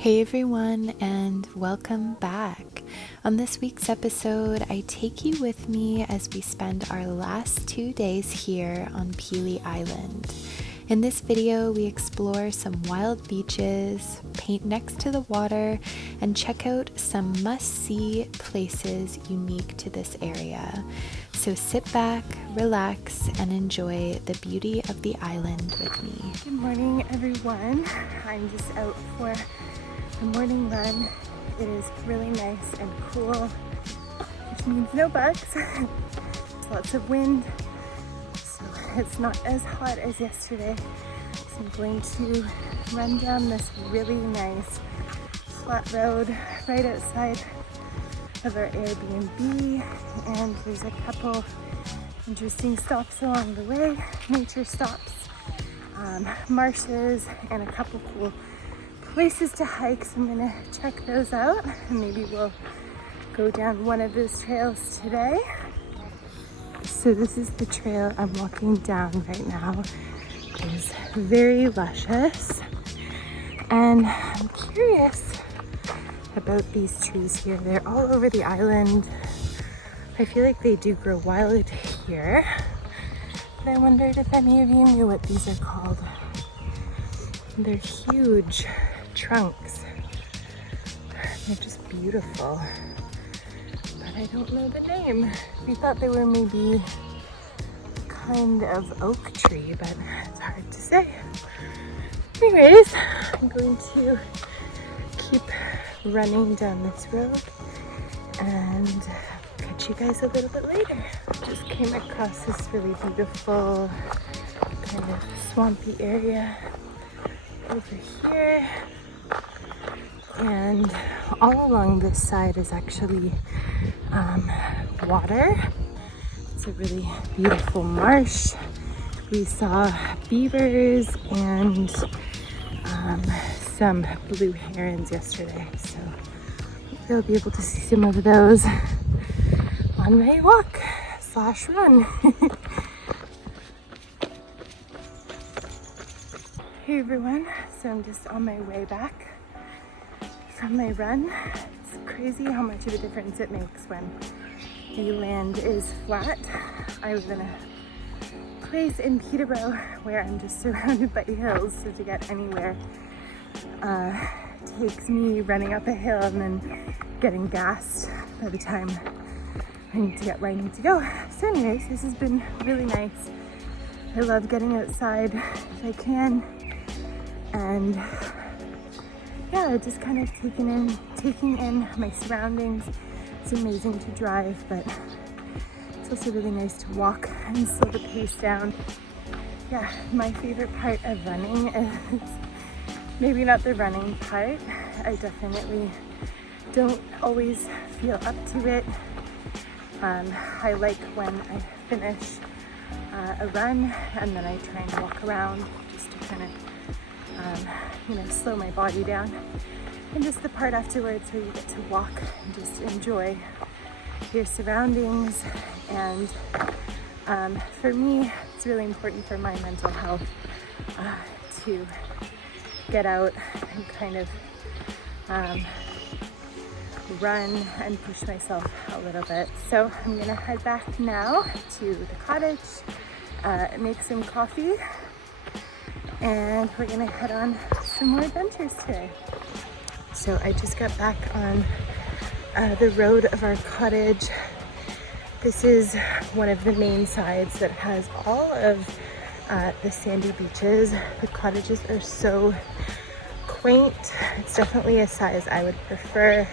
Hey everyone, and welcome back. On this week's episode, I take you with me as we spend our last 2 days here on Pelee Island. In this video, we explore some wild beaches, paint next to the water, and check out some must-see places unique to this area. So sit back, relax, and enjoy the beauty of the island with me. Good morning, everyone. I'm just out for a morning run. It is really nice and cool, which means no bugs. There's lots of wind, so it's not as hot as yesterday. So I'm going to run down this really nice flat road right outside of our Airbnb, and there's a couple interesting stops along the way, nature stops, marshes, and a couple cool places to hike, so I'm gonna check those out and maybe we'll go down one of those trails today. So this is the trail I'm walking down right now. It is very luscious, and I'm curious about these trees here. They're all over the island. I feel like they do grow wild here, but I wondered if any of you knew what these are called. They're huge trunks. They're just beautiful, but I don't know the name. We thought they were maybe a kind of oak tree, but it's hard to say. Anyways, I'm going to keep running down this road and catch you guys a little bit later. Just came across this really beautiful kind of swampy area over here, and all along this side is actually water. It's a really beautiful marsh. We saw beavers and some blue herons yesterday, so hopefully I'll be able to see some of those on my walk / run. Hey everyone, so I'm just on my way back from my run. It's crazy how much of a difference it makes when the land is flat. I live in a place in Peterborough where I'm just surrounded by hills, so to get anywhere takes me running up a hill and then getting gassed by the time I need to get where I need to go. So anyways, this has been really nice. I love getting outside if I can. And yeah, just kind of taking in my surroundings. It's amazing to drive, but it's also really nice to walk and slow the pace down. Yeah, my favorite part of running is maybe not the running part. I definitely don't always feel up to it. I like when I finish a run and then I try and walk around just to kind of slow my body down, and just the part afterwards where you get to walk and just enjoy your surroundings. And for me, it's really important for my mental health to get out and kind of run and push myself a little bit. So I'm gonna head back now to the cottage, make some coffee, and we're gonna head on some more adventures today. So I just got back on the road of our cottage. This is one of the main sides that has all of the sandy beaches. The cottages are so quaint. It's definitely a size I would prefer,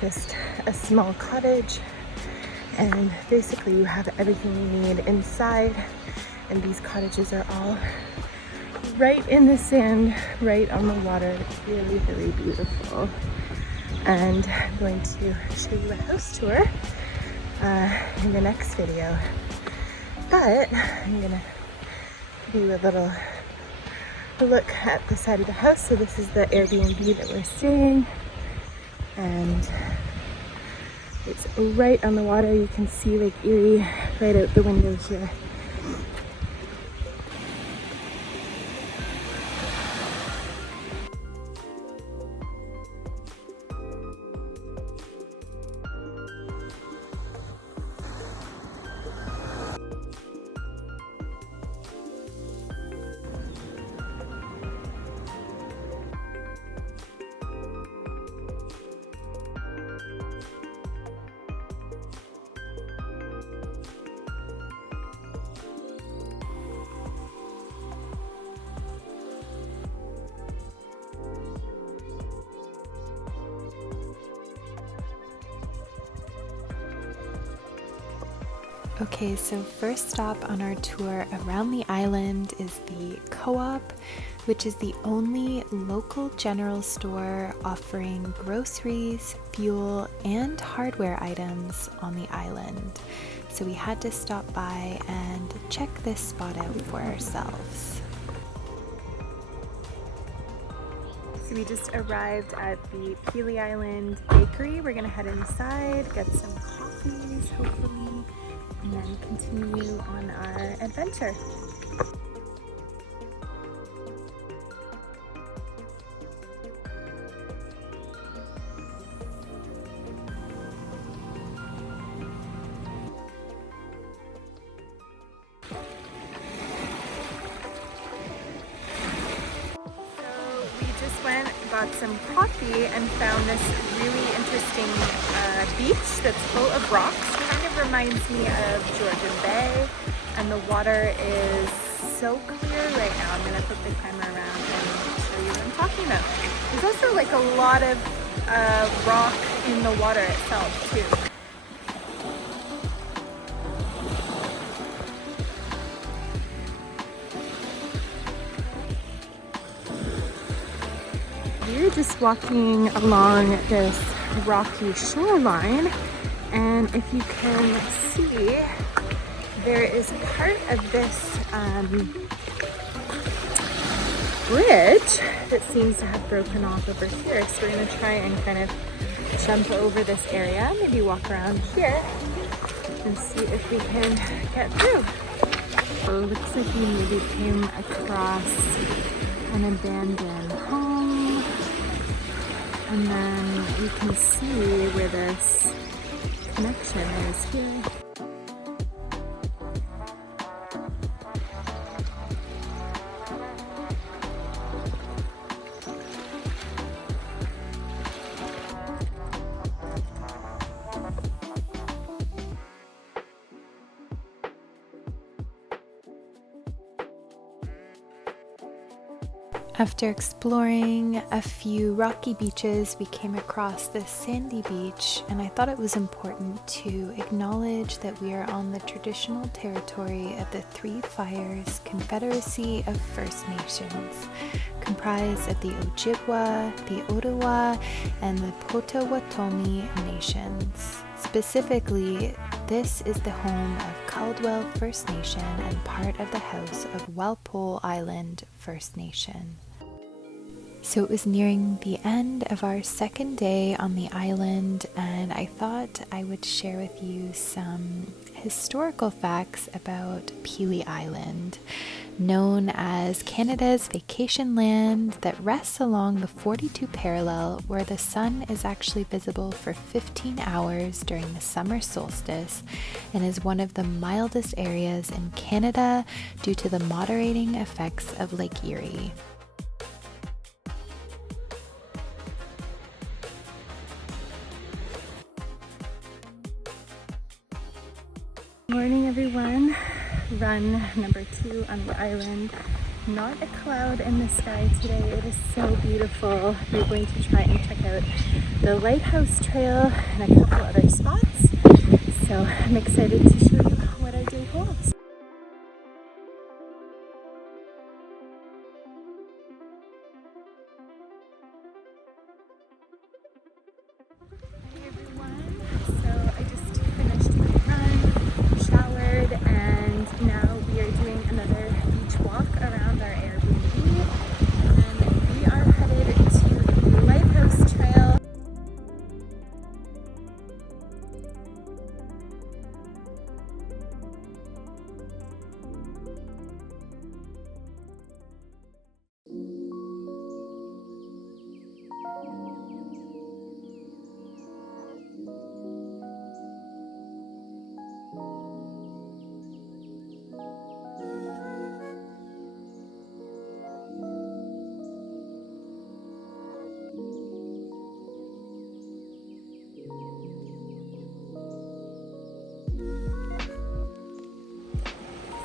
just a small cottage, and basically you have everything you need inside, and these cottages are all right in the sand, right on the water. It's really, really beautiful. And I'm going to show you a house tour in the next video. But I'm gonna give you a little look at the side of the house. So this is the Airbnb that we're staying, and it's right on the water. You can see Lake Erie right out the window here. Okay, so first stop on our tour around the island is the Co-op, which is the only local general store offering groceries, fuel, and hardware items on the island. So we had to stop by and check this spot out for ourselves. So we just arrived at the Pelee Island bakery. We're gonna head inside, get some coffees, hopefully, and then continue on our adventure. Got some coffee and found this really interesting beach that's full of rocks. Kind of reminds me of Georgian Bay, and the water is so clear right now. I'm going to put the camera around and show you what I'm talking about. There's also like a lot of rock in the water itself too. We're just walking along this rocky shoreline, and if you can see, there is part of this bridge that seems to have broken off over here. So we're going to try and kind of jump over this area, maybe walk around here and see if we can get through. So it looks like we maybe came across an abandoned home. And then you can see where this connection is here. After exploring a few rocky beaches, we came across this sandy beach, and I thought it was important to acknowledge that we are on the traditional territory of the Three Fires Confederacy of First Nations, comprised of the Ojibwa, the Ottawa, and the Potawatomi nations. Specifically, this is the home of Caldwell First Nation and part of the House of Walpole Island First Nation. So it was nearing the end of our second day on the island, and I thought I would share with you some historical facts about Pelee Island, known as Canada's vacation land that rests along the 42 parallel, where the sun is actually visible for 15 hours during the summer solstice, and is one of the mildest areas in Canada due to the moderating effects of Lake Erie. Morning everyone, run number 2 on the island. Not a cloud in the sky today. It is so beautiful. We're going to try and check out the Lighthouse trail and a couple other spots. So I'm excited to show you what our day holds. Hey everyone, so I just finished my run, showered, and now we are doing another beach walk around our Airbnb, and we are headed to the Lighthouse trail.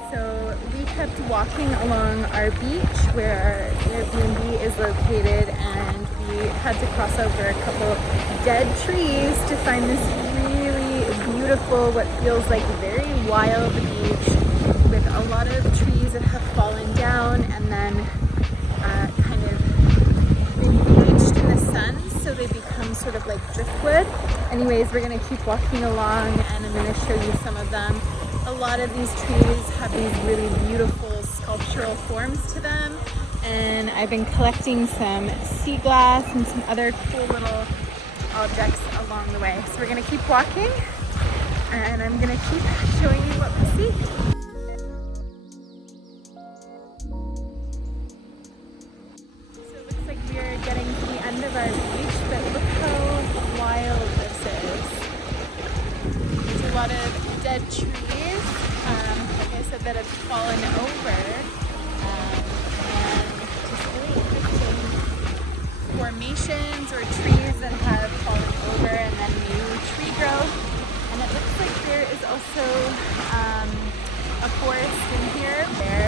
So we kept walking along our beach where our Airbnb is located, and we had to cross over a couple dead trees to find this really beautiful, what feels like very wild beach with a lot of trees that have fallen down and then kind of been bleached in the sun, so they become sort of like driftwood. Anyways, we're gonna keep walking along and I'm gonna show you some of them. A lot of these trees have these really beautiful sculptural forms to them, and I've been collecting some sea glass and some other cool little objects along the way. So we're gonna keep walking and I'm gonna keep showing you what we see. So it looks like we're getting to the end of our beach, but look how wild this is. There's a lot of dead trees, like I said, that have fallen over, and just really interesting formations or trees that have fallen over and then new tree growth. And it looks like there is also a forest in here,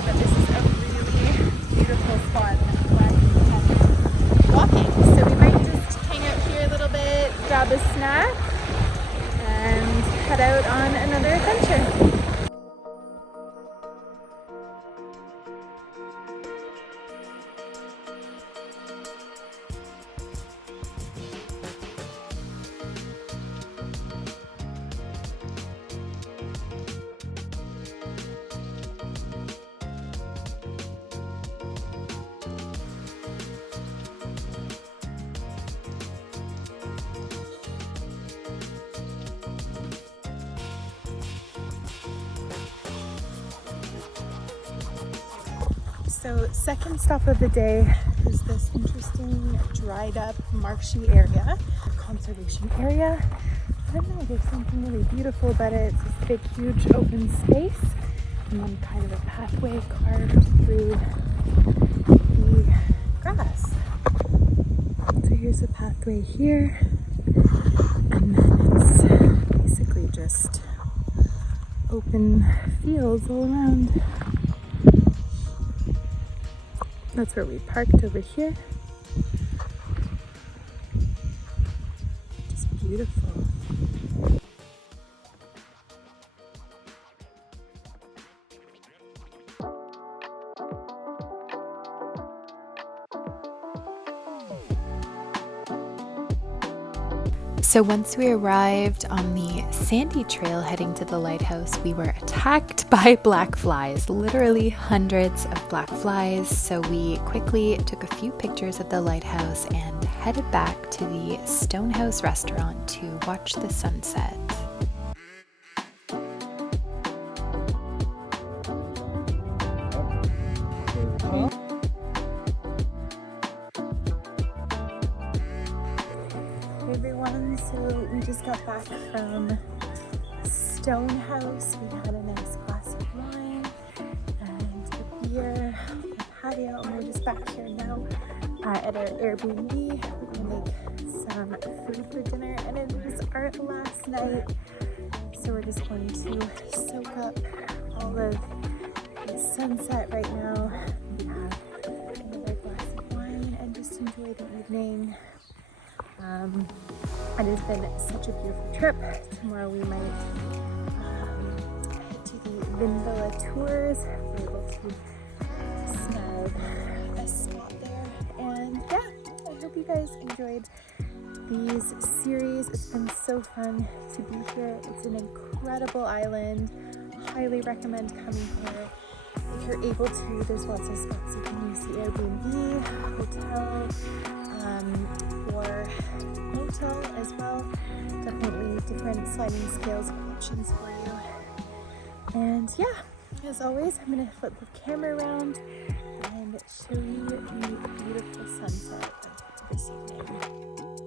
but this is a really beautiful spot and I'm glad we kept walking. So we might just hang out here a little bit, grab a snack, and head out on another adventure. So second stop of the day is this interesting dried up marshy area, conservation area. I don't know, there's something really beautiful about it. It's this big huge open space and then kind of a pathway carved through the grass. So here's a pathway here, and then it's basically just open fields all around. That's where we parked over here. Just beautiful. So once we arrived on the sandy trail heading to the lighthouse, we were attacked by black flies, literally hundreds of black flies. So we quickly took a few pictures of the lighthouse and headed back to the Stonehouse restaurant to watch the sunset. Everyone, so we just got back from Stonehouse. We had a nice glass of wine and a beer on the patio, and we're just back here now at our Airbnb. We're gonna make some food for dinner, and it is our last night, so we're just going to soak up all of the sunset right now. We have another glass of wine and just enjoy the evening. It has been such a beautiful trip. Tomorrow we might head to the Villa tours. We're able to snag a spot there. And yeah, I hope you guys enjoyed these series. It's been so fun to be here. It's an incredible island. Highly recommend coming here. If you're able to, there's lots of spots you can use the Airbnb, hotel, or motel as well. Definitely different sliding scales of options for you. And yeah, as always, I'm going to flip the camera around and show you the beautiful sunset of this evening.